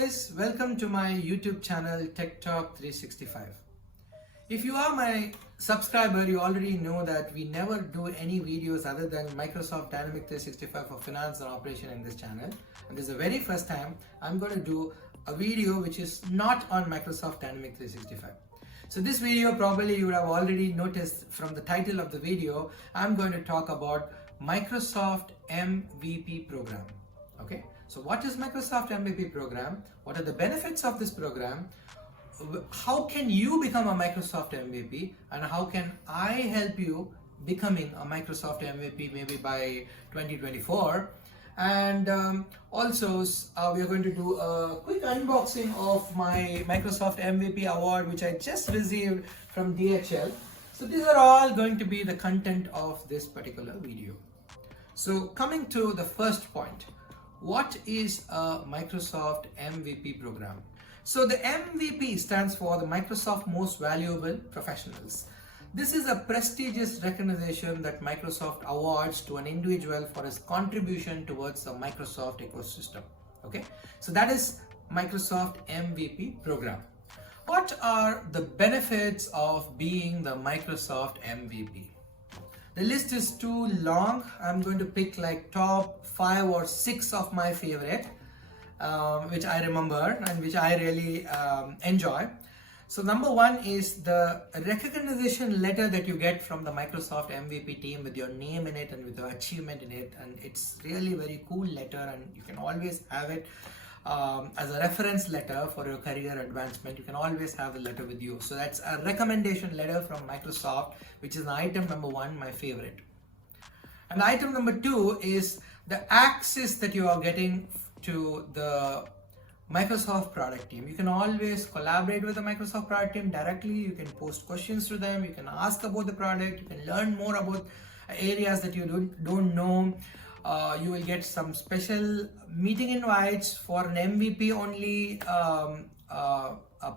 guys, welcome to my YouTube channel Tech Talk 365. If you are my subscriber, you already know that we never do any videos other than Microsoft Dynamics 365 for finance and operation in this channel. And this is the very first time I'm going to do a video which is not on Microsoft Dynamics 365. So this video, probably you would have already noticed from the title of the video, I'm going to talk about Microsoft MVP program. Okay, so what is Microsoft MVP program? What are the benefits of this program? How can you become a Microsoft MVP, and how can I help you becoming a Microsoft MVP maybe by 2024? And also we are going to do a quick unboxing of my Microsoft MVP award which I just received from DHL. So these are all going to be the content of this particular video. So coming to the first point, what is a Microsoft MVP program? So the MVP stands for the Microsoft Most Valuable Professionals. This is a prestigious recognition that Microsoft awards to an individual for his contribution towards the Microsoft ecosystem. Okay, so that is Microsoft MVP program. What are the benefits of being the Microsoft MVP? The list is too long. I'm going to pick like top 5 or 6 of my favorite, which I remember and which I really enjoy. So number 1 is the recognition letter that you get from the Microsoft MVP team with your name in it and with your achievement in it, and it's really very cool letter, and you can always have it as a reference letter for your career advancement. You can always have the letter with you. So that's a recommendation letter from Microsoft, which is item number 1, my favorite. And item number 2 is the access that you are getting to the Microsoft product team. You can always collaborate with the Microsoft product team directly. You can post questions to them. You can ask about the product. You can learn more about areas that you don't know. You will get some special meeting invites for an MVP only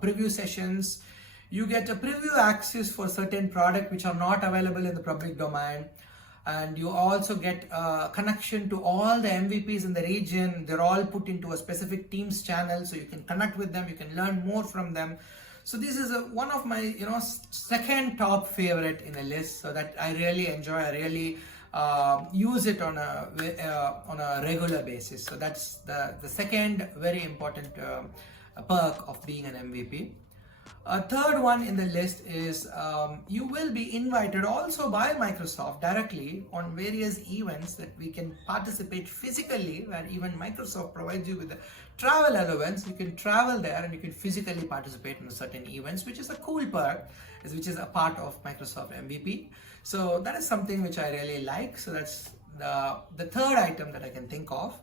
preview sessions. You get a preview access for certain products which are not available in the public domain. And you also get a connection to all the MVPs in the region. They're all put into a specific Teams channel, so you can connect with them. You can learn more from them. So this is one of my second top favorite in the list. So that I really enjoy. I really use it on a regular basis. So that's the second very important perk of being an MVP. A third one in the list is you will be invited also by Microsoft directly on various events that we can participate physically, where even Microsoft provides you with the travel allowance. You can travel there and you can physically participate in certain events, which is a cool perk, which is a part of Microsoft MVP. So that is something which I really like. So that's the third item that I can think of.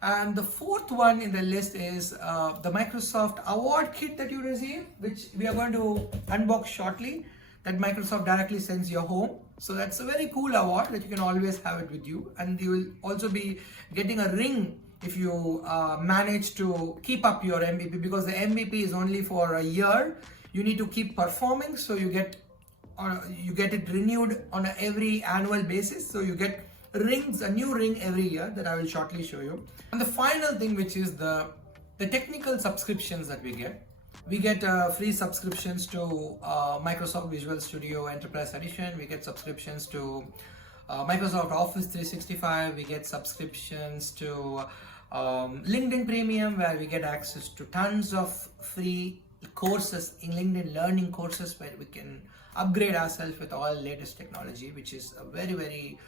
And the fourth one in the list is the Microsoft award kit that you receive, which we are going to unbox shortly, that Microsoft directly sends your home. So that's a very cool award that you can always have it with you. And you will also be getting a ring if you manage to keep up your MVP, because the MVP is only for a year. You need to keep performing, so you get it renewed on every annual basis. So you get rings, a new ring every year that I will shortly show you. And the final thing, which is the technical subscriptions that we get. We get free subscriptions to Microsoft Visual Studio Enterprise Edition. We get subscriptions to Microsoft Office 365. We get subscriptions to LinkedIn Premium, where we get access to tons of free courses in LinkedIn learning courses, where we can upgrade ourselves with all latest technology, which is a very, very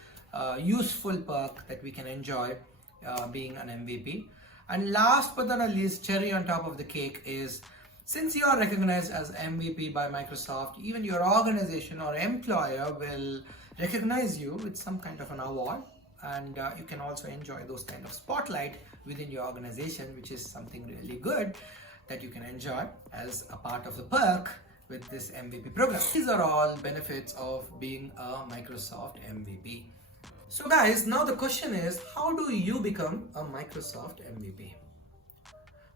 useful perk that we can enjoy being an MVP. And last but not least, cherry on top of the cake is, since you are recognized as MVP by Microsoft, even your organization or employer will recognize you with some kind of an award, and you can also enjoy those kind of spotlight within your organization, which is something really good that you can enjoy as a part of the perk with this MVP program. These are all benefits of being a Microsoft MVP. So guys, now the question is, how do you become a Microsoft MVP?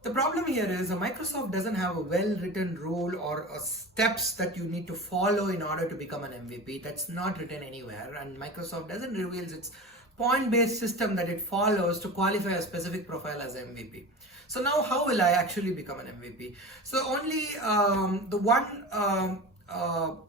The problem here is Microsoft doesn't have a well-written rule or steps that you need to follow in order to become an MVP. That's not written anywhere, and Microsoft doesn't reveal its point-based system that it follows to qualify a specific profile as MVP. So now how will I actually become an MVP? So only the one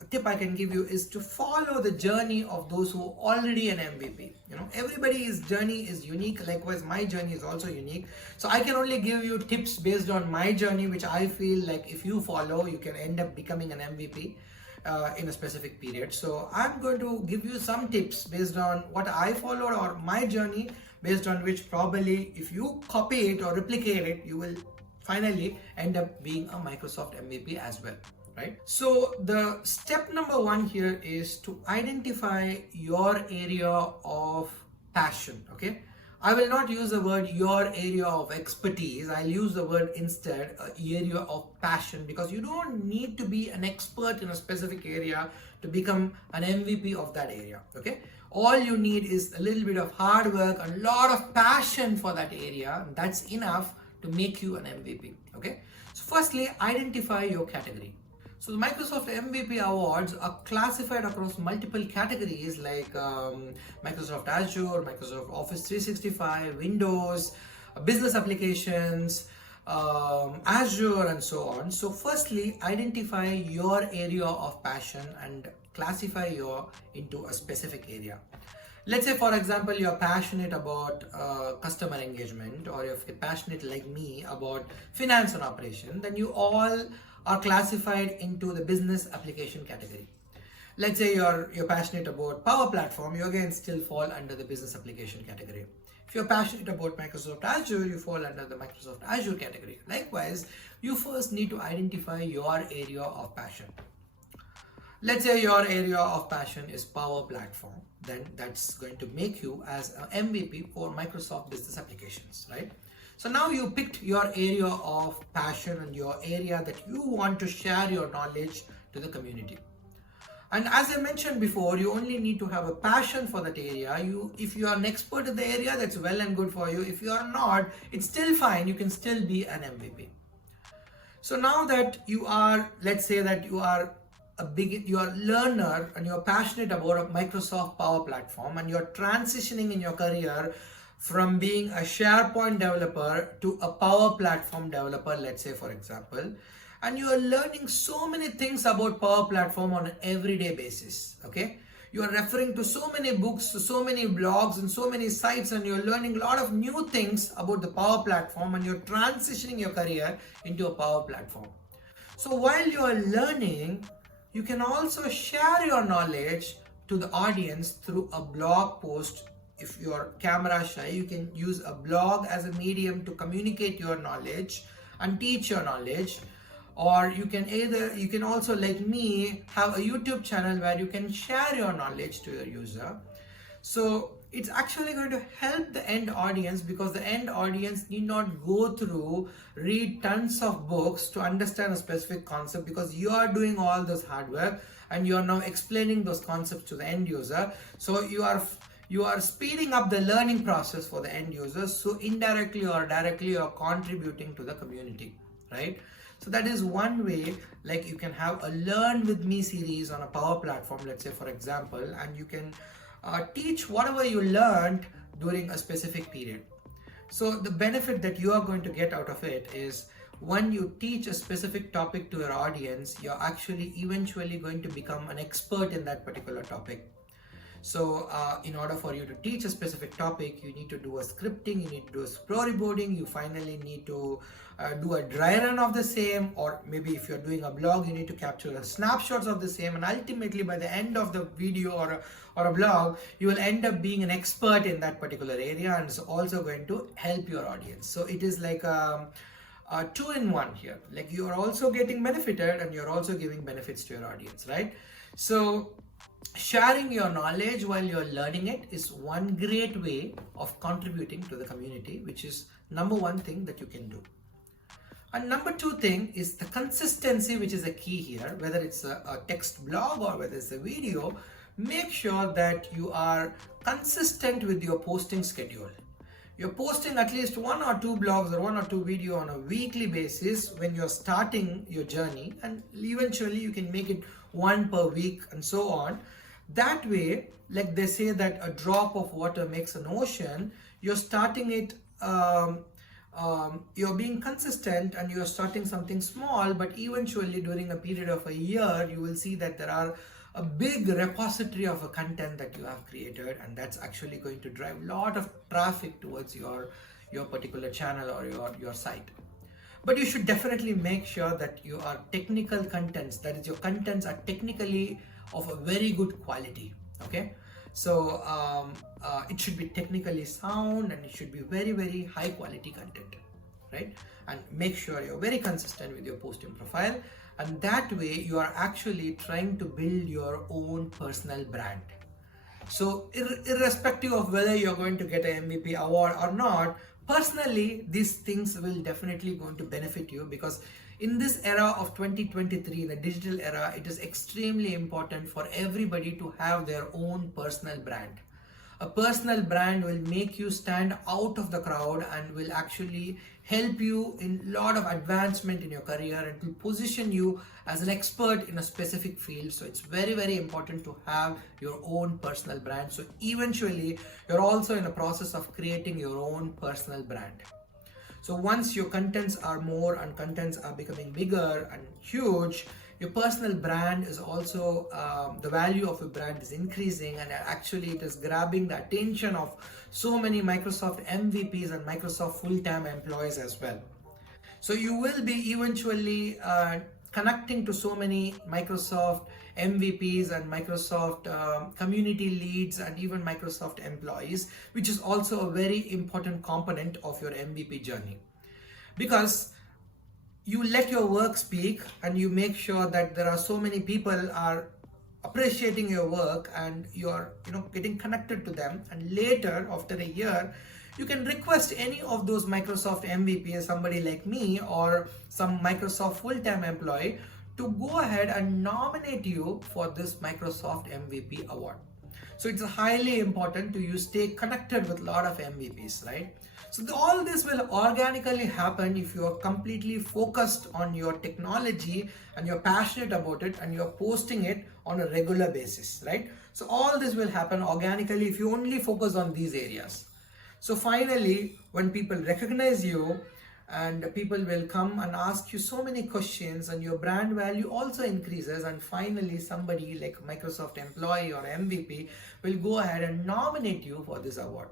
tip I can give you is to follow the journey of those who are already an MVP. You know, everybody's journey is unique. Likewise, my journey is also unique. So I can only give you tips based on my journey, which I feel like if you follow, you can end up becoming an MVP in a specific period. So I'm going to give you some tips based on what I followed or my journey, based on which probably if you copy it or replicate it, you will finally end up being a Microsoft MVP as well, right? So the step number one here is to identify your area of passion, okay? I will not use the word your area of expertise. I'll use the word instead area of passion, because you don't need to be an expert in a specific area to become an MVP of that area, okay? All you need is a little bit of hard work, a lot of passion for that area, and that's enough to make you an MVP, okay? So firstly, identify your category. So the Microsoft MVP awards are classified across multiple categories like Microsoft Azure, Microsoft Office 365, Windows, business applications, Azure, and so on. So firstly, identify your area of passion and classify into a specific area. Let's say, for example, you're passionate about customer engagement, or you're passionate like me about finance and operation, then you all are classified into the business application category. Let's say you're passionate about Power Platform, you again still fall under the business application category. If you're passionate about Microsoft Azure, you fall under the Microsoft Azure category. Likewise, you first need to identify your area of passion. Let's say your area of passion is Power Platform, then that's going to make you as an MVP for Microsoft Business Applications, right? So now you picked your area of passion and your area that you want to share your knowledge to the community. And as I mentioned before, you only need to have a passion for that area. If you are an expert in the area, that's well and good for you. If you are not, it's still fine. You can still be an MVP. So now that you are, let's say that you are a learner and you're passionate about a Microsoft Power Platform, and you're transitioning in your career from being a SharePoint developer to a Power Platform developer, let's say, for example, and you are learning so many things about Power Platform on an everyday basis, okay? You are referring to so many books, to so many blogs and so many sites, and you're learning a lot of new things about the Power Platform, and you're transitioning your career into a Power Platform. So while you are learning, you can also share your knowledge to the audience through a blog post. If you're camera shy, you can use a blog as a medium to communicate your knowledge and teach your knowledge. Or you can also, like me, have a YouTube channel where you can share your knowledge to your user. So it's actually going to help the end audience, because the end audience need not read tons of books to understand a specific concept, because you are doing all this hard work and you are now explaining those concepts to the end user. So you are speeding up the learning process for the end users. So indirectly or directly, you are contributing to the community, right? So that is one way, like you can have a Learn With Me series on a Power Platform, let's say, for example, and you can teach whatever you learned during a specific period. So the benefit that you are going to get out of it is, when you teach a specific topic to your audience, you're actually eventually going to become an expert in that particular topic. So in order for you to teach a specific topic, you need to do a scripting, you need to do a storyboarding, you finally need to do a dry run of the same, or maybe if you're doing a blog, you need to capture the snapshots of the same, and ultimately by the end of the video or a blog, you will end up being an expert in that particular area, and it's also going to help your audience. So it is like a two-in-one here. Like you are also getting benefited and you're also giving benefits to your audience, right? So sharing your knowledge while you're learning it is one great way of contributing to the community, which is number one thing that you can do. And number two thing is the consistency, which is a key here. Whether it's a text blog or whether it's a video, make sure that you are consistent with your posting schedule. You're posting at least 1 or 2 blogs or 1 or 2 videos on a weekly basis when you're starting your journey, and eventually you can make it 1 per week and so on. That way, like they say that a drop of water makes an ocean, you're starting it you're being consistent and you're starting something small, but eventually during a period of a year, you will see that there are a big repository of a content that you have created, and that's actually going to drive a lot of traffic towards your particular channel or your site. But you should definitely make sure that your technical contents, that is your contents are technically of a very good quality. Okay, so it should be technically sound and it should be very, very high quality content, right? And make sure you're very consistent with your posting profile, and that way you are actually trying to build your own personal brand. So irrespective of whether you're going to get an MVP award or not, personally, these things will definitely going to benefit you, because in this era of 2023, the digital era, it is extremely important for everybody to have their own personal brand. A personal brand will make you stand out of the crowd and will actually help you in a lot of advancement in your career and will position you as an expert in a specific field. So it's very, very important to have your own personal brand. So eventually you're also in a process of creating your own personal brand. So once your contents are more and contents are becoming bigger and huge, your personal brand is also, the value of your brand is increasing, and actually it is grabbing the attention of so many Microsoft MVPs and Microsoft full-time employees as well. So you will be eventually connecting to so many Microsoft MVPs and Microsoft community leads and even Microsoft employees, which is also a very important component of your MVP journey, because you let your work speak and you make sure that there are so many people are appreciating your work and you're getting connected to them, and later after a year you can request any of those Microsoft MVPs, somebody like me or some Microsoft full-time employee, to go ahead and nominate you for this Microsoft MVP award. So it's highly important to you stay connected with a lot of MVPs, right? So all this will organically happen if you are completely focused on your technology and you're passionate about it and you're posting it on a regular basis, right? So all this will happen organically if you only focus on these areas. So finally, when people recognize you and people will come and ask you so many questions and your brand value also increases, and finally somebody like Microsoft employee or MVP will go ahead and nominate you for this award.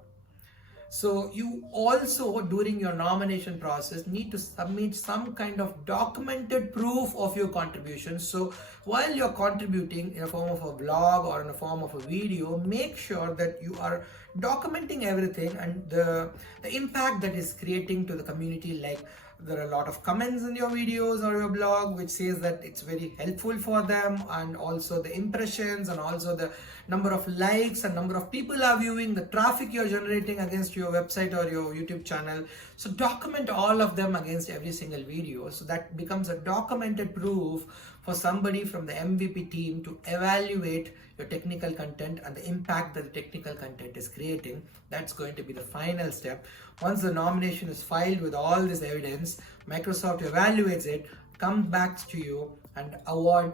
So you also, during your nomination process, need to submit some kind of documented proof of your contribution. So while you're contributing in a form of a blog or in a form of a video, make sure that you are documenting everything and the impact that is creating to the community. Like, there are a lot of comments in your videos or your blog which says that it's very helpful for them, and also the impressions and also the number of likes and number of people are viewing, the traffic you're generating against your website or your YouTube channel. So document all of them against every single video, so that becomes a documented proof for somebody from the MVP team to evaluate your technical content and the impact that the technical content is creating. That's going to be the final step. Once the nomination is filed with all this evidence, Microsoft evaluates it, comes back to you and award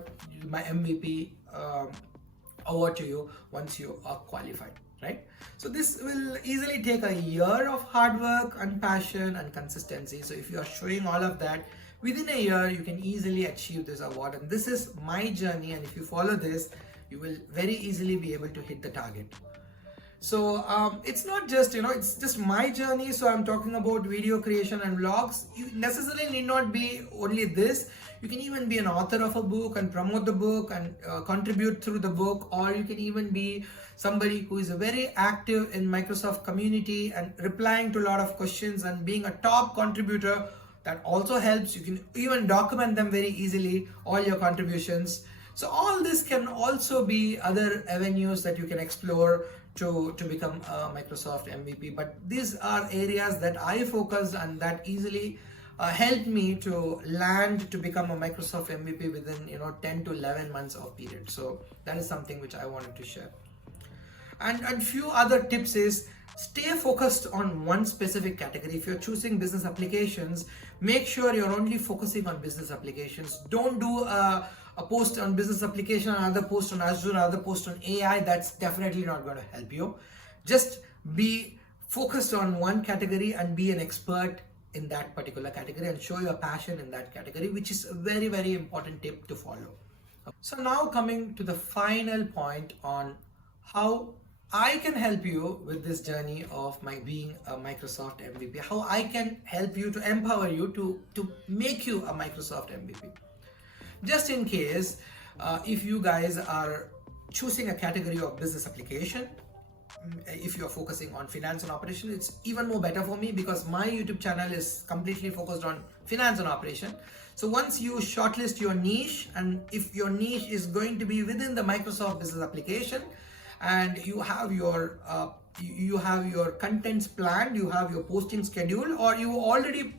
my MVP award to you once you are qualified, right? So this will easily take a year of hard work and passion and consistency. So if you are showing all of that, within a year you can easily achieve this award. And this is my journey, and if you follow this, you will very easily be able to hit the target. So it's not just, it's just my journey. So I'm talking about video creation and vlogs. You necessarily need not be only this. You can even be an author of a book and promote the book and contribute through the book, or you can even be somebody who is very active in Microsoft community and replying to a lot of questions and being a top contributor. That also helps. You can even document them very easily, all your contributions. So all this can also be other avenues that you can explore to become a Microsoft MVP. But these are areas that I focused and that easily helped me to land to become a Microsoft MVP within 10 to 11 months of period. So that is something which I wanted to share. And few other tips is, stay focused on one specific category. If you're choosing business applications, make sure you're only focusing on business applications. Don't do a post on business application, another post on Azure, another post on AI. That's definitely not going to help you. Just be focused on one category and be an expert in that particular category and show your passion in that category, which is a very, very important tip to follow. So now coming to the final point on how I can help you with this journey of my being a Microsoft MVP, how I can help you to empower you to make you a Microsoft MVP. Just in case, if you guys are choosing a category of business application, if you're focusing on finance and operation, it's even more better for me because my YouTube channel is completely focused on finance and operation. So once you shortlist your niche, and if your niche is going to be within the Microsoft business application, and you have your contents planned, you have your posting schedule, or you already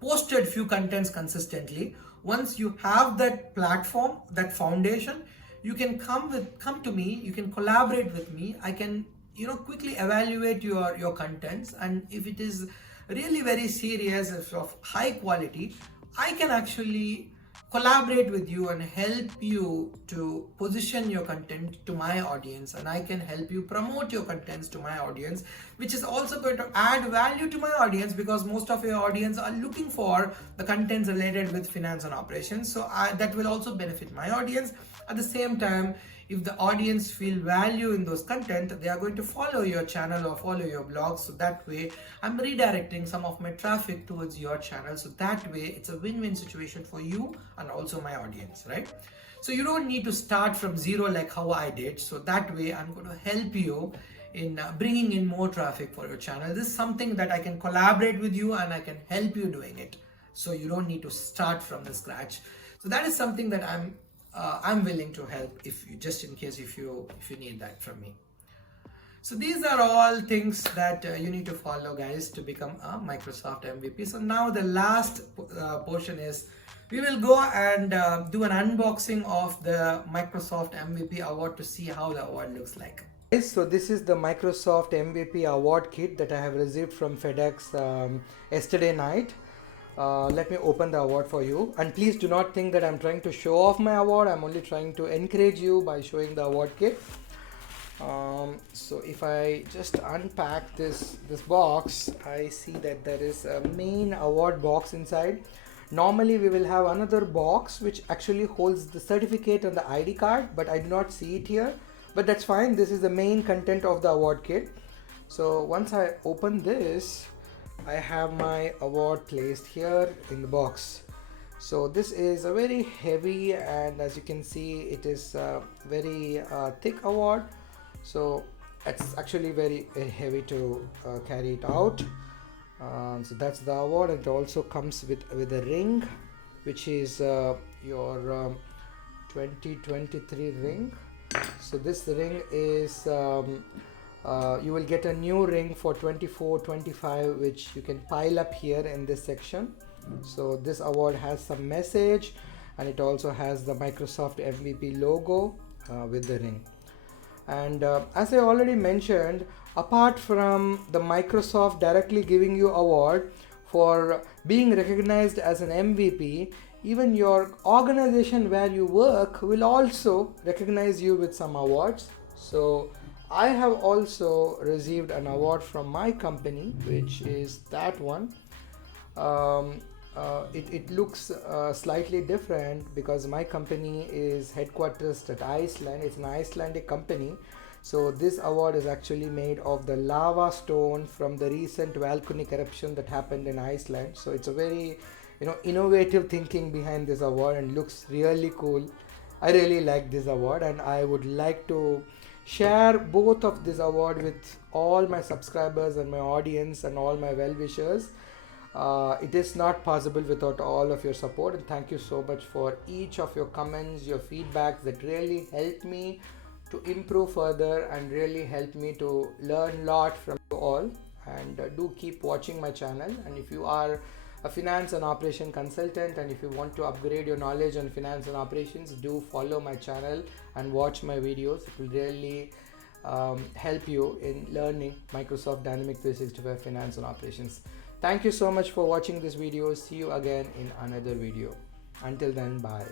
posted few contents consistently, once you have that platform, that foundation, you can come to me, you can collaborate with me. I can quickly evaluate your contents, and if it is really very serious, of high quality, I can actually collaborate with you and help you to position your content to my audience, and I can help you promote your contents to my audience, which is also going to add value to my audience because most of your audience are looking for the contents related with finance and operations. So that will also benefit my audience. At the same time, if the audience feel value in those content, they are going to follow your channel or follow your blog. So that way I'm redirecting some of my traffic towards your channel. So that way it's a win-win situation for you and also my audience, right? So you don't need to start from zero like how I did. So that way I'm going to help you in bringing in more traffic for your channel. This is something that I can collaborate with you and I can help you doing it. So you don't need to start from the scratch. So that is something that I'm willing to help if you need that from me. So these are all things that you need to follow, guys, to become a Microsoft MVP. So now the last portion is we will go and do an unboxing of the Microsoft MVP award to see how the award looks like. So this is the Microsoft MVP award kit that I have received from FedEx yesterday night. Let me open the award for you, and please do not think that I'm trying to show off my award. I'm only trying to encourage you by showing the award kit. So if I just unpack this box, I see that there is a main award box inside. Normally we will have another box which actually holds the certificate and the ID card, but I do not see it here, but that's fine. This is the main content of the award kit. So once I open this, I have my award placed here in the box. So this is a very heavy, and as you can see, it is a very thick award. So it's actually very heavy to carry it out. So that's the award. It also comes with a ring, which is your 2023 ring. So this ring is you will get a new ring for 24-25, which you can pile up here in this section. So this award has some message, and it also has the Microsoft MVP logo with the ring. And as I already mentioned, apart from the Microsoft directly giving you award for being recognized as an MVP, even your organization where you work will also recognize you with some awards. So I have also received an award from my company, which is that one. It looks slightly different because my company is headquartered at Iceland. It's an Icelandic company. So this award is actually made of the lava stone from the recent volcanic eruption that happened in Iceland. So it's a very innovative thinking behind this award and looks really cool. I really like this award, and I would like to share both of this award with all my subscribers and my audience and all my well-wishers. It is not possible without all of your support, and thank you so much for each of your comments, your feedbacks that really help me to improve further and really help me to learn a lot from you all. And do keep watching my channel, and if you are a finance and operation consultant, and if you want to upgrade your knowledge on finance and operations, do follow my channel and watch my videos. It will really help you in learning Microsoft Dynamics 365 finance and operations. Thank you so much for watching this video. See you again in another video. Until then, bye.